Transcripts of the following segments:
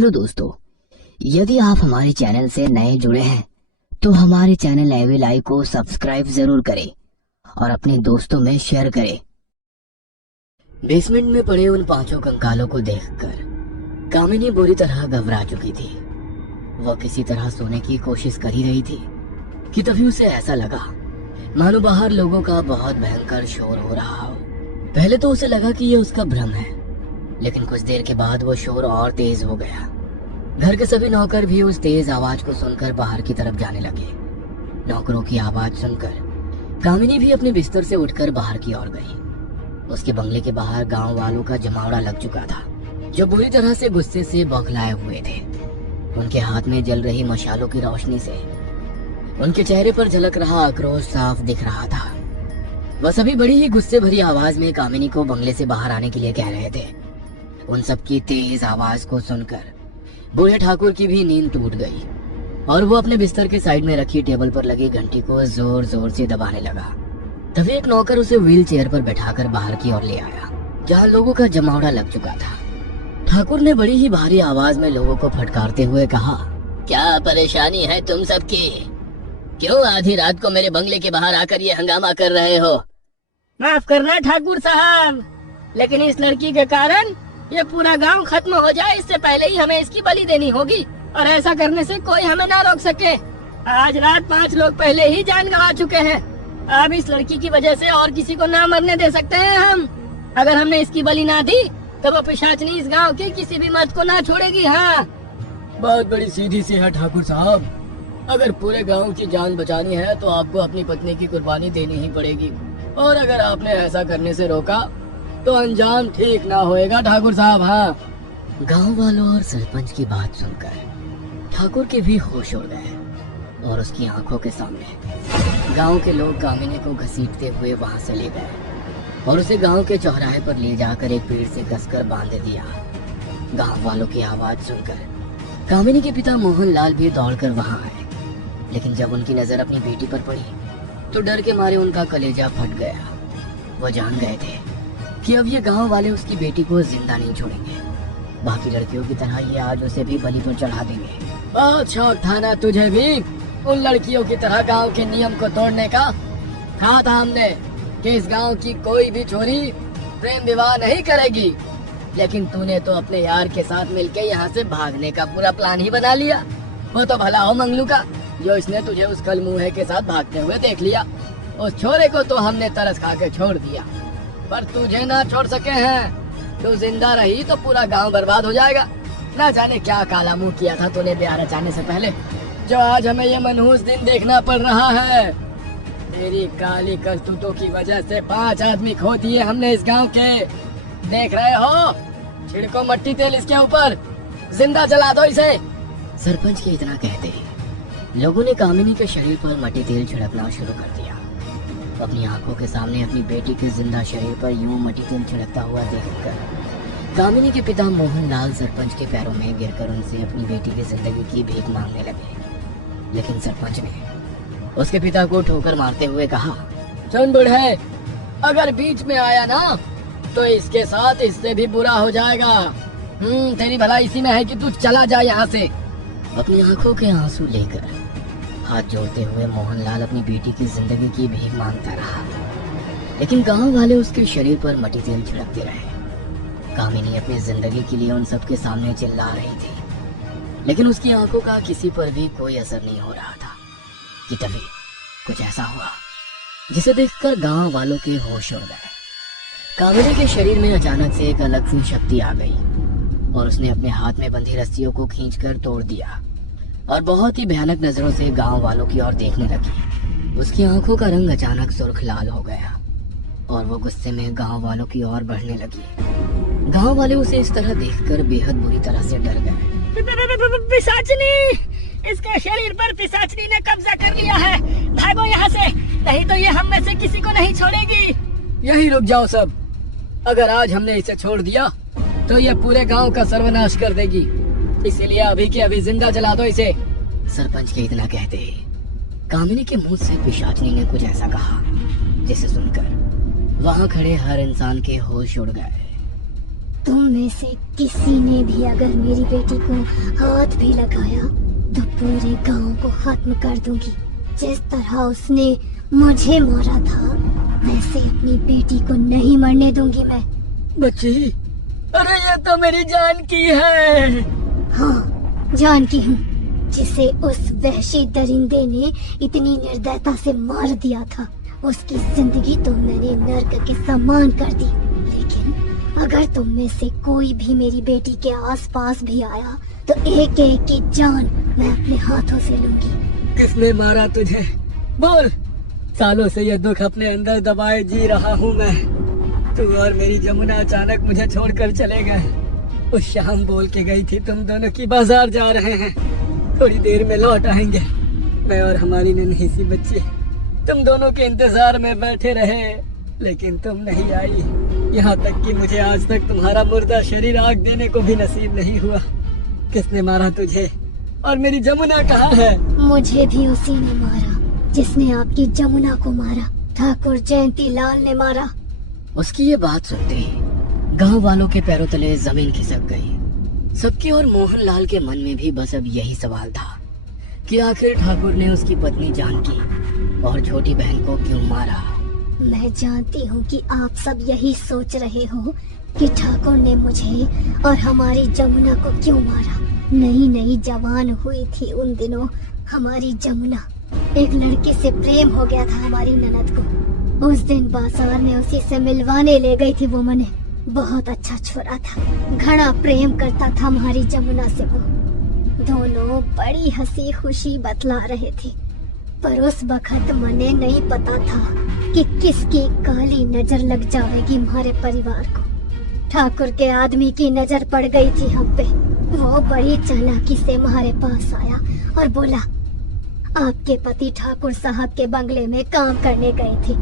Hello दोस्तों, यदि आप हमारे चैनल से नए जुड़े हैं तो हमारे चैनल एवी लाइव को सब्सक्राइब जरूर करें और अपने दोस्तों में शेयर करें। बेसमेंट में पड़े उन पांचों कंकालों को देखकर कामिनी बुरी तरह घबरा चुकी थी। वह किसी तरह सोने की कोशिश कर ही रही थी कि तभी उसे ऐसा लगा मानो बाहर लोगों का बहुत भयंकर शोर हो रहा हो। पहले तो उसे लगा कि ये उसका भ्रम है, लेकिन कुछ देर के बाद वो शोर और तेज हो गया। घर के सभी नौकर भी उस तेज आवाज को सुनकर बाहर की तरफ जाने लगे। नौकरों की आवाज सुनकर कामिनी भी अपने बिस्तर से उठकर बाहर की ओर गई। उसके बंगले के बाहर गांव वालों का जमावड़ा लग चुका था, जो बुरी तरह से गुस्से से बौखलाए हुए थे। उनके हाथ में जल रही मशालों की रोशनी से उनके चेहरे पर झलक रहा आक्रोश साफ दिख रहा था। वह सभी बड़ी ही गुस्से भरी आवाज में कामिनी को बंगले से बाहर आने के लिए कह रहे थे। उन सबकी तेज आवाज को सुनकर बूढ़े ठाकुर की भी नींद टूट गई और वो अपने बिस्तर के साइड में रखी टेबल पर लगी घंटी को जोर जोर से दबाने लगा। तभी एक नौकर उसे व्हील चेयर पर बैठाकर बाहर की ओर ले आया, जहाँ लोगों का जमावड़ा लग चुका था। ठाकुर ने बड़ी ही भारी आवाज में लोगों को फटकारते हुए कहा, क्या परेशानी है तुम सबकी? क्यों आधी रात को मेरे बंगले के बाहर आकर ये हंगामा कर रहे हो? माफ करना ठाकुर साहब, लेकिन इस लड़की के कारण ये पूरा गांव खत्म हो जाए इससे पहले ही हमें इसकी बलि देनी होगी, और ऐसा करने से कोई हमें ना रोक सके। आज रात 5 लोग पहले ही जान गंवा चुके हैं। अब इस लड़की की वजह से और किसी को ना मरने दे सकते हैं हम। अगर हमने इसकी बलि ना दी तो वो पिशाचनी इस गांव के किसी भी मर्द को ना छोड़ेगी। हाँ, बात बड़ी सीधी सी है ठाकुर साहब। अगर पूरे गांव की जान बचानी है तो आपको अपनी पत्नी की कुर्बानी देनी ही पड़ेगी, और अगर आपने ऐसा करने से रोका तो अंजाम ठीक ना होएगा ठाकुर साहब। हाँ। गांव वालों और सरपंच की बात सुनकर ठाकुर के भी होश उड़ गए और उसकी आंखों के सामने गांव के लोग कामिनी को घसीटते हुए वहां से ले गए और उसे गांव के चौराहे पर ले जाकर एक पेड़ से कसकर बांध दिया। गांव वालों की आवाज सुनकर कामिनी के पिता मोहनलाल भी दौड़कर वहां आए, लेकिन जब उनकी नजर अपनी बेटी पर पड़ी तो डर के मारे उनका कलेजा फट गया। वो जान गए थे कि अब ये गांव वाले उसकी बेटी को जिंदा नहीं छोड़ेंगे। बाकी लड़कियों की तरह ये आज उसे भी बलि पर चढ़ा देंगे। बहुत शौक था ना तुझे भी उन लड़कियों की तरह गांव के नियम को तोड़ने का? कहा था हमने कि इस गांव की कोई भी छोरी प्रेम विवाह नहीं करेगी, लेकिन तूने तो अपने यार के साथ मिलके यहाँ से भागने का पूरा प्लान ही बना लिया। वो तो भला हो मंगलू का, जो इसने तुझे उस कलमुहे के साथ भागते हुए देख लिया। उस छोरे को तो हमने तरस खा के छोड़ दिया, पर तुझे ना छोड़ सके हैं। तू जिंदा रही तो पूरा गांव बर्बाद हो जाएगा। ना जाने क्या काला मुंह किया था तूने ब्याह रचाने से पहले, जो आज हमें ये मनहूस दिन देखना पड़ रहा है। तेरी काली करतूतों की वजह से 5 आदमी खो दिए हमने इस गांव के। देख रहे हो, छिड़को मट्टी तेल इसके ऊपर, जिंदा जला दो इसे। सरपंच के इतना कहते ही लोगों ने कामिनी के शरीर पर मट्टी तेल छिड़कना शुरू कर दिया। अपनी आंखों के सामने अपनी बेटी के जिंदा शरीर पर यूं मट्टी तेल छिड़कता हुआ देखकर कामिनी के पिता मोहनलाल सरपंच के पैरों में गिरकर उनसे अपनी बेटी की जिंदगी की भीख मांगने लगे। लेकिन सरपंच ने उसके पिता को ठोकर मारते हुए कहा, सुन बुढ़े, अगर बीच में आया ना तो इसके साथ इससे भी बुरा हो जाएगा। तेरी भलाई इसी में है कि तू चला जा यहाँ से। अपनी आंखों के आंसू लेकर हाथ जोड़ते हुए मोहनलाल अपनी बेटी की जिंदगी की भीख मांगता रहा, लेकिन गांव वाले उसके शरीर पर मट्टी तेल छिड़कते रहे। कामिनी अपनी जिंदगी के लिए उन सबके सामने चिल्ला रही थी, लेकिन उसकी आंखों का किसी पर भी कोई असर नहीं हो रहा था कि तभी कुछ ऐसा हुआ जिसे देखकर गांव वालों के होश उड़ गए। कामिनी के शरीर में अचानक से एक अलग सी शक्ति आ गई और उसने अपने हाथ में बंधी रस्सियों को खींचकर तोड़ दिया और बहुत ही भयानक नजरों से गांव वालों की ओर देखने लगी। उसकी आंखों का रंग अचानक सुर्ख लाल हो गया और वो गुस्से में गांव वालों की ओर बढ़ने लगी। गांव वाले उसे इस तरह देखकर बेहद बुरी तरह से डर गए। पिशाचनी, इसके शरीर पर पिशाचनी ने कब्जा कर लिया है। भागो यहाँ से, नहीं तो ये हम में से किसी को नहीं छोड़ेगी। यही रुक जाओ सब। अगर आज हमने इसे छोड़ दिया तो ये पूरे गांव का सर्वनाश कर देगी, इसलिए अभी के अभी जिंदा जला दो इसे। सरपंच के इतना कहते ही कामिनी के मुंह से पिशाचनी ने कुछ ऐसा कहा जिसे सुनकर वहां खड़े हर इंसान के होश उड़ गए। तुम में से किसी ने भी अगर मेरी बेटी को हाथ भी लगाया तो पूरे गांव को खत्म कर दूंगी। जिस तरह उसने मुझे मारा था वैसे अपनी बेटी को नहीं मरने दूंगी मैं। बच्ची, अरे ये तो मेरी जान की है। हाँ, जान की हूँ, जिसे उस वहशी दरिंदे ने इतनी निर्दयता से मार दिया था। उसकी जिंदगी तो मैंने नर्क के समान कर दी। लेकिन अगर तुम में से कोई भी मेरी बेटी के आसपास भी आया तो एक एक की जान मैं अपने हाथों से लूंगी। किसने मारा तुझे? बोल। सालों से ये दुख अपने अंदर दबाए जी रहा हूँ मैं। तू और मेरी जमुना अचानक मुझे छोड़कर चले गए। उस शाम बोल के गई थी तुम दोनों की बाजार जा रहे हैं, थोड़ी देर में लौट आएंगे। मैं और हमारी नन्ही सी बच्ची तुम दोनों के इंतजार में बैठे रहे, लेकिन तुम नहीं आई। यहाँ तक कि मुझे आज तक तुम्हारा मुर्दा शरीर आग देने को भी नसीब नहीं हुआ। किसने मारा तुझे? और मेरी जमुना कहाँ है? मुझे भी उसी ने मारा जिसने आपकी जमुना को मारा। ठाकुर जयंती लाल ने मारा। उसकी ये बात सुनते ही गांव वालों के पैरों तले जमीन खिसक गई। सबके और मोहन लाल के मन में भी बस अब यही सवाल था कि आखिर ठाकुर ने उसकी पत्नी जानकी और छोटी बहन को क्यों मारा। मैं जानती हूँ कि आप सब यही सोच रहे हो कि ठाकुर ने मुझे और हमारी जमुना को क्यों मारा। नई नई जवान हुई थी उन दिनों हमारी जमुना। एक लड़की से प्रेम हो गया था हमारी ननद को। उस दिन बाजार में उसी से मिलवाने ले गई थी वो मने। बहुत अच्छा छोरा था, घना प्रेम करता था हमारी जमुना से। वो दोनों बड़ी हंसी खुशी बतला रहे थे, पर उस वक्त मने नहीं पता था कि किसकी काली नजर लग जाएगी हमारे परिवार को। ठाकुर के आदमी की नजर पड़ गई थी हम पे। वो बड़ी चालाकी से हमारे पास आया और बोला, आपके पति ठाकुर साहब के बंगले में काम करने गए थे,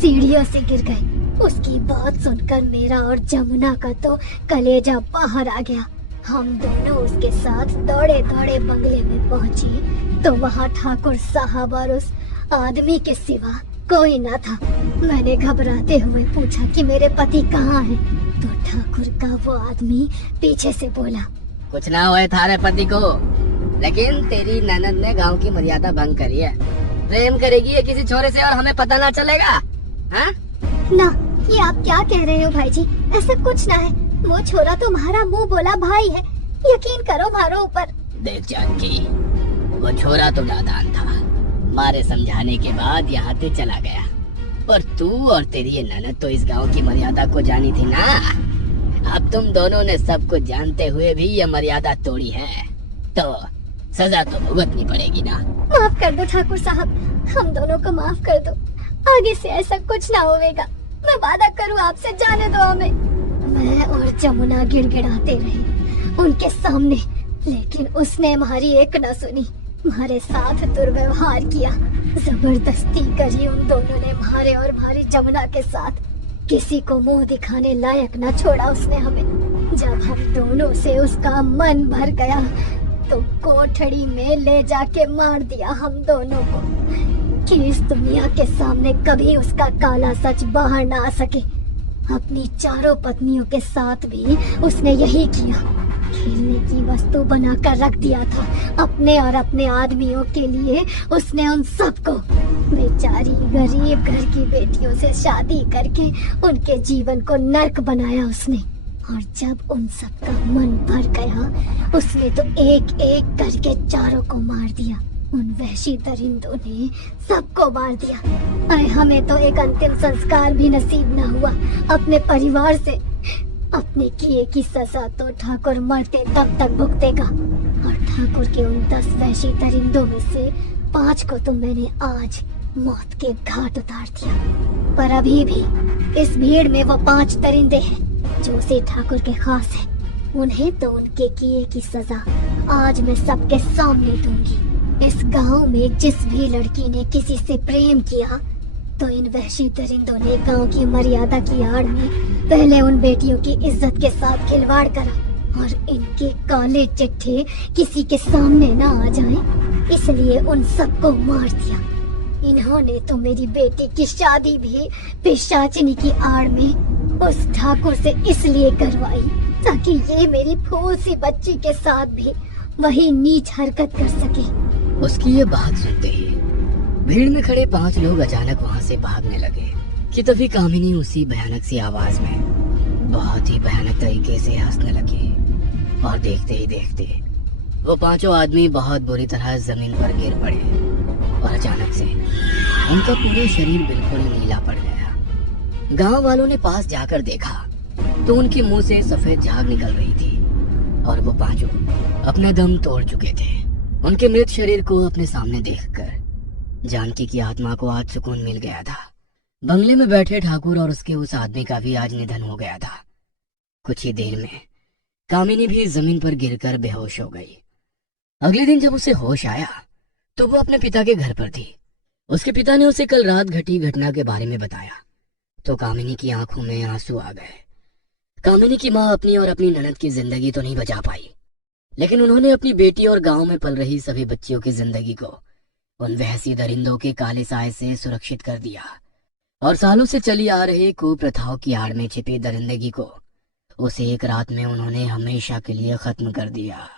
सीढ़ियों से गिर गए। उसकी बात सुनकर मेरा और जमुना का तो कलेजा बाहर आ गया। हम दोनों उसके साथ दौड़े दौड़े बंगले में पहुंचे तो वहाँ ठाकुर साहब और उस आदमी के सिवा कोई न था। मैंने घबराते हुए पूछा कि मेरे पति कहाँ हैं, तो ठाकुर का वो आदमी पीछे से बोला, कुछ ना हुए थारे पति को, लेकिन तेरी ननद ने गांव की मर्यादा भंग करी है। प्रेम करेगी ये किसी छोरे से और हमें पता ना चलेगा? हाँ? ना, ये आप क्या कह रहे हो भाई जी? ऐसा कुछ ना है। वो छोरा तुम्हारा मुंह बोला भाई है, यकीन करो मारो ऊपर। देख जानकी, वो छोरा तो नादान था, मारे समझाने के बाद यहाँ से चला गया। पर तू और तेरी ये ननद तो इस गांव की मर्यादा को जानी थी ना। अब तुम दोनों ने सब कुछ जानते हुए भी ये मर्यादा तोड़ी है, तो सजा तो भुगतनी पड़ेगी ना। माफ कर दो ठाकुर साहब, हम दोनों को माफ कर दो। आगे से ऐसा कुछ ना होगा, मैं वादा करूँ आपसे, जाने दो हमें। मैं और जमुना गिड़गिड़ाते रहे उनके सामने, लेकिन उसने हमारी एक न सुनी। हमारे साथ दुर्व्यवहार किया, जबरदस्ती करी उन दोनों ने हमारे और हमारी जमुना के साथ। किसी को मुंह दिखाने लायक न छोड़ा उसने हमें। जब हम दोनों से उसका मन भर गया तो कोठड़ी में ले जाके मार दिया हम दोनों को, कि इस दुनिया के सामने कभी उसका काला सच बाहर ना आ सके। अपनी चारों पत्नियों के साथ भी उसने यही किया। खेलने की वस्तु बनाकर रख दिया था अपने और अपने आदमियों के लिए। उसने उन सबको बेचारी गरीब घर की बेटियों से शादी करके उनके जीवन को नर्क बनाया उसने। और जब उन सब का मन भर गया उसने तो एक एक करके चारों को मार दिया। उन वहशी दरिंदों ने सबको मार दिया। अरे हमें तो एक अंतिम संस्कार भी नसीब न हुआ अपने परिवार से। अपने किए की सजा तो ठाकुर मरते तब तक भुगतेगा। और ठाकुर के उन 10 वहशी दरिंदों में से 5 को तो मैंने आज मौत के घाट उतार दिया। पर अभी भी इस भीड़ में वो 5 दरिंदे हैं जो उसे ठाकुर के खास हैं। उन्हें तो उनके किए की सजा आज मैं सबके सामने दूंगी। इस गांव में जिस भी लड़की ने किसी से प्रेम किया तो इन वहशी दरिंदों ने गांव की मर्यादा की आड़ में पहले उन बेटियों की इज्जत के साथ खिलवाड़ करा। और इनके काले चिट्ठे किसी के सामने ना आ जाएं, इसलिए उन सबको मार दिया। इन्होंने तो मेरी बेटी की शादी भी पिशाचिनी की आड़ में उस ठाकुर से इसलिए करवाई ताकि ये मेरी फूल सी बच्ची के साथ भी वही नीच हरकत कर सके। उसकी ये बात सुनते ही भीड़ में खड़े 5 लोग अचानक वहां से भागने लगे कि तभी कामिनी उसी भयानक सी आवाज में बहुत ही भयानक तरीके से हंसने लगी। और देखते ही देखते वो 5 आदमी बहुत बुरी तरह जमीन पर गिर पड़े और अचानक से उनका पूरा शरीर बिल्कुल नीला पड़ गया। गांव वालों ने पास जाकर देखा तो उनके मुंह से सफेद झाग निकल रही थी और वो 5 अपना दम तोड़ चुके थे। उनके मृत शरीर को अपने सामने देखकर जानकी की आत्मा को आज सुकून मिल गया था। बंगले में बैठे ठाकुर और उसके उस आदमी का भी आज निधन हो गया था। कुछ ही देर में कामिनी भी जमीन पर गिरकर बेहोश हो गई। अगले दिन जब उसे होश आया तो वो अपने पिता के घर पर थी। उसके पिता ने उसे कल रात घटी घटना के बारे में बताया तो कामिनी की आंखों में आंसू आ गए। कामिनी की माँ अपनी और अपनी ननद की जिंदगी तो नहीं बचा पाई, लेकिन उन्होंने अपनी बेटी और गांव में पल रही सभी बच्चियों की जिंदगी को उन वहसी दरिंदों के काले साए से सुरक्षित कर दिया और सालों से चली आ रही कुप्रथाओं की आड़ में छिपी दरिंदगी को उस एक रात में उन्होंने हमेशा के लिए खत्म कर दिया।